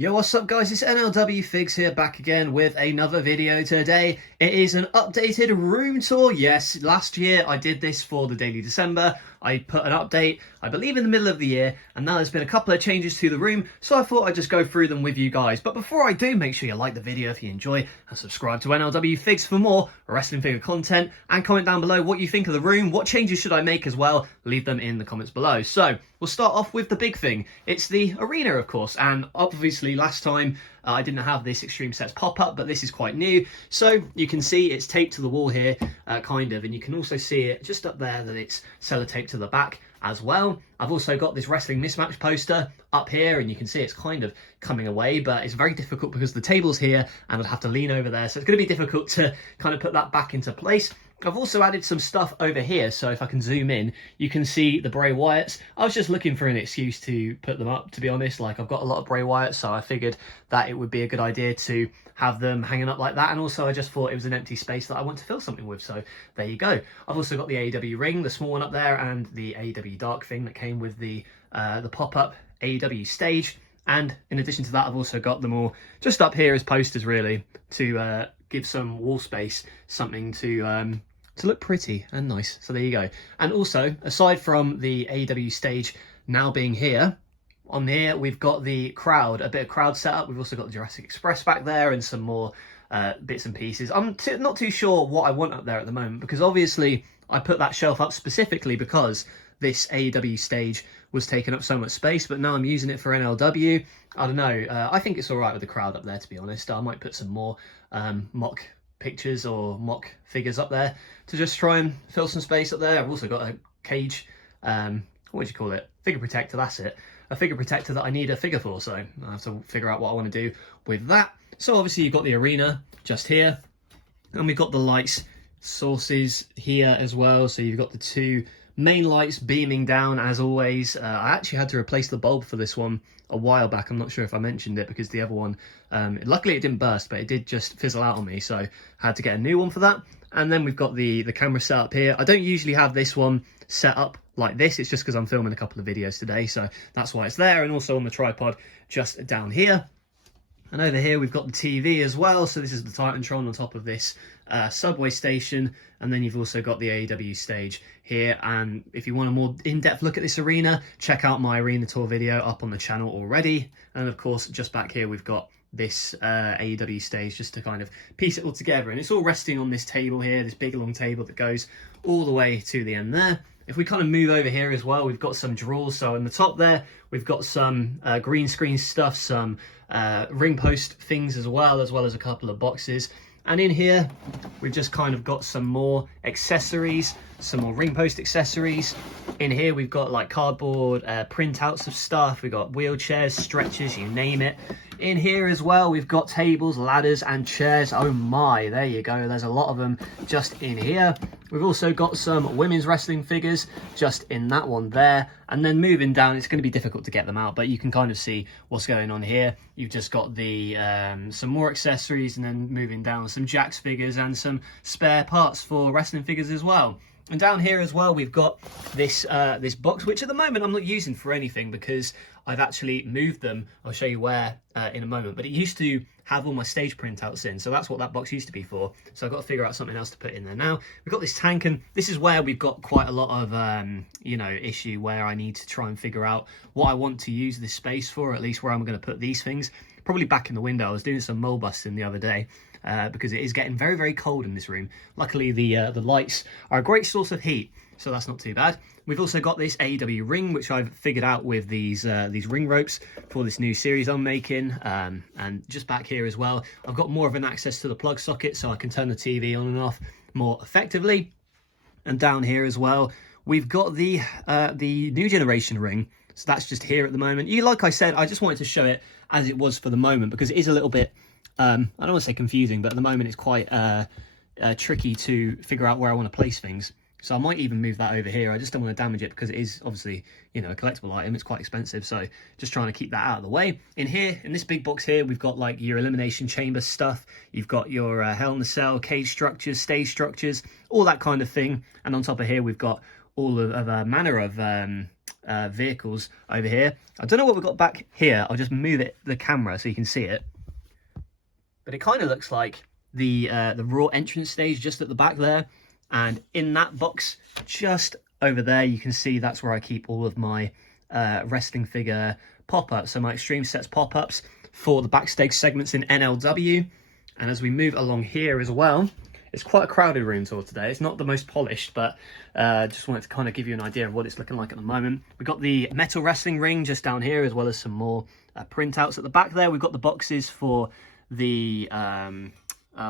Yo, what's up guys, it's NLW Figs here, back again with another video today. It is an updated room tour. Yes, last year I did this for the Daily December. I put an update, I believe in the middle of the year, and now there's been a couple of changes to the room, so I thought I'd just go through them with you guys. But before I do, make sure you like the video if you enjoy, and subscribe to NLW Figs for more wrestling figure content, and comment down below what you think of the room, what changes should I make as well, leave them in the comments below. So, we'll start off with the big thing. It's the arena, of course, and obviously last time I didn't have this Extreme Sets pop-up, but this is quite new. So you can see it's taped to the wall here, kind of, and you can also see it just up there that it's sellotaped to the back as well. I've also got this Wrestling Mismatch poster up here, and you can see it's kind of coming away, but it's very difficult because the table's here and I'd have to lean over there, so it's going to be difficult to kind of put that back into place. I've also added some stuff over here, so if I can zoom in, you can see the Bray Wyatts. I was just looking for an excuse to put them up, to be honest. Like, I've got a lot of Bray Wyatts, so I figured that it would be a good idea to have them hanging up like that, and also I just thought it was an empty space that I want to fill something with, so there you go. I've also got the AEW ring, the small one up there, and the AEW Dark thing that came with the pop-up AEW stage. And in addition to that, I've also got them all just up here as posters, really, to give some wall space, something to look pretty and nice. So there you go. And also, aside from the AEW stage now being here, on here we've got the crowd, a bit of crowd setup. We've also got the Jurassic Express back there and some more bits and pieces. I'm not too sure what I want up there at the moment, because obviously I put that shelf up specifically because this AEW stage was taking up so much space, but now I'm using it for NLW. I don't know. I think it's all right with the crowd up there, to be honest. I might put some more mock pictures or mock figures up there to just try and fill some space up there. I've also got a cage, what would you call it? Figure protector, that's it. A figure protector that I need a figure for, so I have to figure out what I want to do with that. So obviously you've got the arena just here, and we've got the lights sources here as well. So you've got the two main lights beaming down as always. I actually had to replace the bulb for this one a while back. I'm not sure if I mentioned it, because the other one, luckily it didn't burst, but it did just fizzle out on me, so I had to get a new one for that. And then we've got the camera set up here. I don't usually have this one set up like this, it's just because I'm filming a couple of videos today, so that's why it's there. And also on the tripod just down here. And over here we've got the TV as well, so this is the Titantron on top of this subway station, and then you've also got the AEW stage here. And if you want a more in-depth look at this arena, check out my arena tour video up on the channel already. And of course, just back here we've got this AEW stage, just to kind of piece it all together, and it's all resting on this table here, this big long table that goes all the way to the end there. If we kind of move over here as well, we've got some drawers. So in the top there, we've got some green screen stuff, some ring post things as well as a couple of boxes. And in here, we've just kind of got some more accessories, some more ring post accessories. In here, we've got like cardboard printouts of stuff. We've got wheelchairs, stretchers, you name it. In here as well, we've got tables, ladders, and chairs. Oh my, there you go. There's a lot of them just in here. We've also got some women's wrestling figures just in that one there. And then moving down, it's going to be difficult to get them out, but you can kind of see what's going on here. You've just got the some more accessories, and then moving down, some Jakks figures and some spare parts for wrestling figures as well. And down here as well, we've got this this box, which at the moment I'm not using for anything because I've actually moved them. I'll show you where in a moment. But it used to have all my stage printouts in, so that's what that box used to be for. So I've got to figure out something else to put in there now. We've got this tank, and this is where we've got quite a lot of you know, issue where I need to try and figure out what I want to use this space for, at least where I'm going to put these things. Probably back in the window. I was doing some mole busting the other day. Because it is getting very, very cold in this room. Luckily, the lights are a great source of heat, so that's not too bad. We've also got this AEW ring, which I've figured out with these ring ropes for this new series I'm making. And just back here as well, I've got more of an access to the plug socket, so I can turn the TV on and off more effectively. And down here as well, we've got the new generation ring. So that's just here at the moment. Like I said, I just wanted to show it as it was for the moment, because it is a little bit I don't want to say confusing, but at the moment it's quite tricky to figure out where I want to place things. So I might even move that over here. I just don't want to damage it because it is obviously, you know, a collectible item. It's quite expensive, so just trying to keep that out of the way. In here, in this big box here, we've got like your Elimination Chamber stuff. You've got your Hell in a Cell, cage structures, stage structures, all that kind of thing. And on top of here, we've got all of a manner of vehicles over here. I don't know what we've got back here. I'll just move the camera so you can see it. But it kind of looks like the Raw entrance stage just at the back there. And in that box, just over there, you can see that's where I keep all of my wrestling figure pop-ups. So my Extreme Sets pop-ups for the backstage segments in NLW. And as we move along here as well, it's quite a crowded room tour today. It's not the most polished, but just wanted to kind of give you an idea of what it's looking like at the moment. We've got the metal wrestling ring just down here, as well as some more printouts at the back there. We've got the boxes for the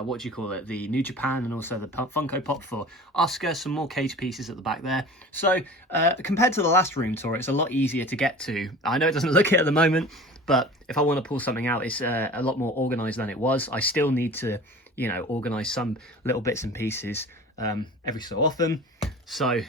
what do you call it, the New Japan, and also the Funko Pop for Asuka. Some more cage pieces at the back there. So compared to the last room tour, it's a lot easier to get to. I know it doesn't look it at the moment, but if I want to pull something out, it's a lot more organized than it was. I still need to, you know, organize some little bits and pieces every so often. So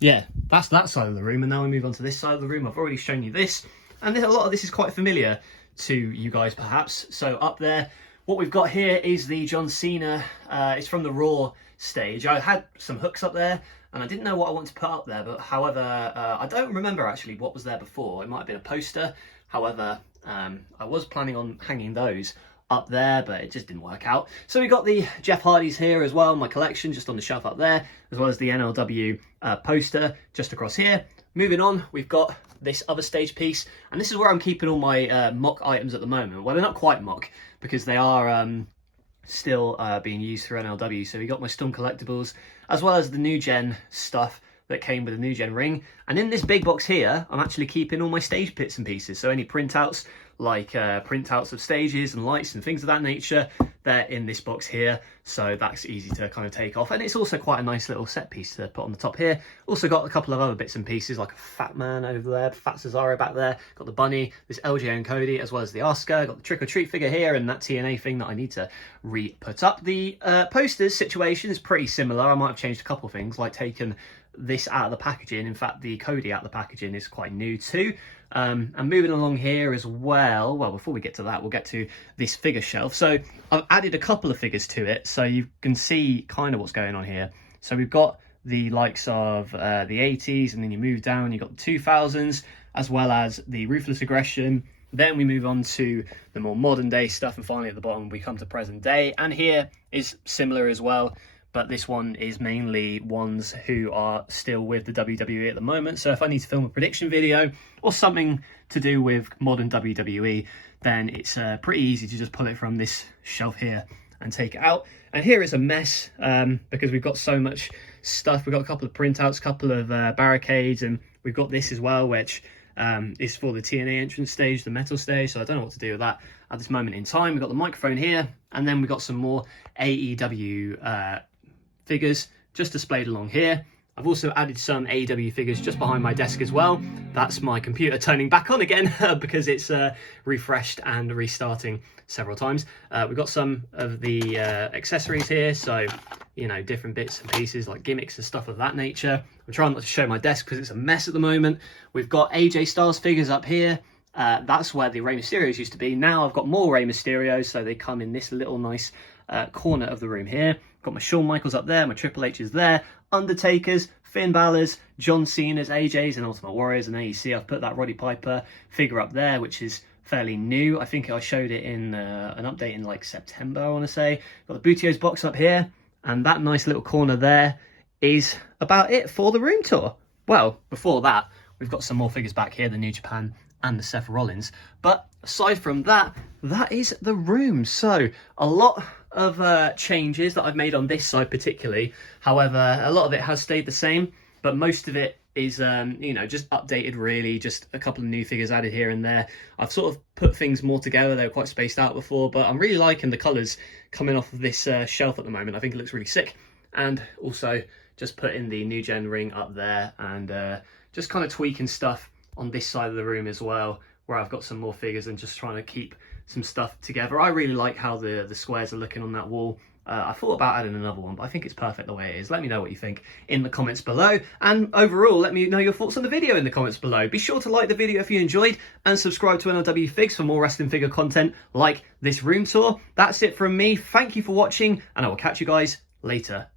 yeah, that's that side of the room. And now we move on to this side of the room. I've already shown you this, and a lot of this is quite familiar to you guys perhaps. So up there, what we've got here is the John Cena. It's from the Raw stage. I had some hooks up there, and I didn't know what I wanted to put up there, but however, I don't remember actually what was there before. It might have been a poster. However, I was planning on hanging those up there, but it just didn't work out. So we got the Jeff Hardy's here as well, my collection, just on the shelf up there, as well as the NLW poster just across here. Moving on, we've got this other stage piece, and this is where I'm keeping all my mock items at the moment. Well, they're not quite mock, because they are still being used for NLW. So we got my Storm collectibles, as well as the new gen stuff that came with the new gen ring. And in this big box here, I'm actually keeping all my stage bits and pieces. So any printouts, like printouts of stages and lights and things of that nature, they're in this box here. So that's easy to kind of take off. And it's also quite a nice little set piece to put on the top here. Also got a couple of other bits and pieces, like a Fat Man over there, Fat Cesaro back there. Got the bunny, this LJ and Cody, as well as the Asuka. Got the Trick or Treat figure here, and that TNA thing that I need to re-put up. The posters situation is pretty similar. I might have changed a couple of things, like taken this out of the packaging. In fact, the Cody out of the packaging is quite new too. And moving along here as well, before we get to that, we'll get to this figure shelf. So I've added a couple of figures to it, so you can see kind of what's going on here. So we've got the likes of the 80s, and then you move down, you've got the 2000s, as well as the Ruthless Aggression. Then we move on to the more modern day stuff, and finally at the bottom we come to present day. And here is similar as well, but this one is mainly ones who are still with the WWE at the moment. So if I need to film a prediction video or something to do with modern WWE, then it's pretty easy to just pull it from this shelf here and take it out. And here is a mess because we've got so much stuff. We've got a couple of printouts, a couple of barricades, and we've got this as well, which is for the TNA entrance stage, the metal stage. So I don't know what to do with that at this moment in time. We've got the microphone here, and then we've got some more AEW figures just displayed along here. I've also added some AEW figures just behind my desk as well. That's my computer turning back on again because it's refreshed and restarting several times. We've got some of the accessories here, so you know, different bits and pieces like gimmicks and stuff of that nature. I'm trying not to show my desk because it's a mess at the moment. We've got AJ Styles figures up here. That's where the Rey Mysterios used to be. Now I've got more Rey Mysterios, so they come in this little nice corner of the room here. Got my Shawn Michaels up there, my Triple H's there, Undertakers, Finn Balor's, John Cena's, AJ's, and Ultimate Warriors. And there you see I've put that Roddy Piper figure up there, which is fairly new. I think I showed it in an update in like September, I want to say. Got the Bootios box up here, and that nice little corner there is about it for the room tour. Well, before that, we've got some more figures back here, the New Japan and the Seth Rollins. But aside from that, that is the room. So a lot of changes that I've made on this side particularly. However, a lot of it has stayed the same, but most of it is you know, just updated really, just a couple of new figures added here and there. I've sort of put things more together. They were quite spaced out before, but I'm really liking the colours coming off of this shelf at the moment. I think it looks really sick. And also just putting the new gen ring up there, and just kind of tweaking stuff on this side of the room as well, where I've got some more figures and just trying to keep some stuff together. I really like how the squares are looking on that wall. I thought about adding another one, but I think it's perfect the way it is. Let me know what you think in the comments below, and overall let me know your thoughts on the video in the comments below. Be sure to like the video if you enjoyed, and subscribe to NLW Figs for more wrestling figure content like this room tour. That's it from me. Thank you for watching, and I will catch you guys later.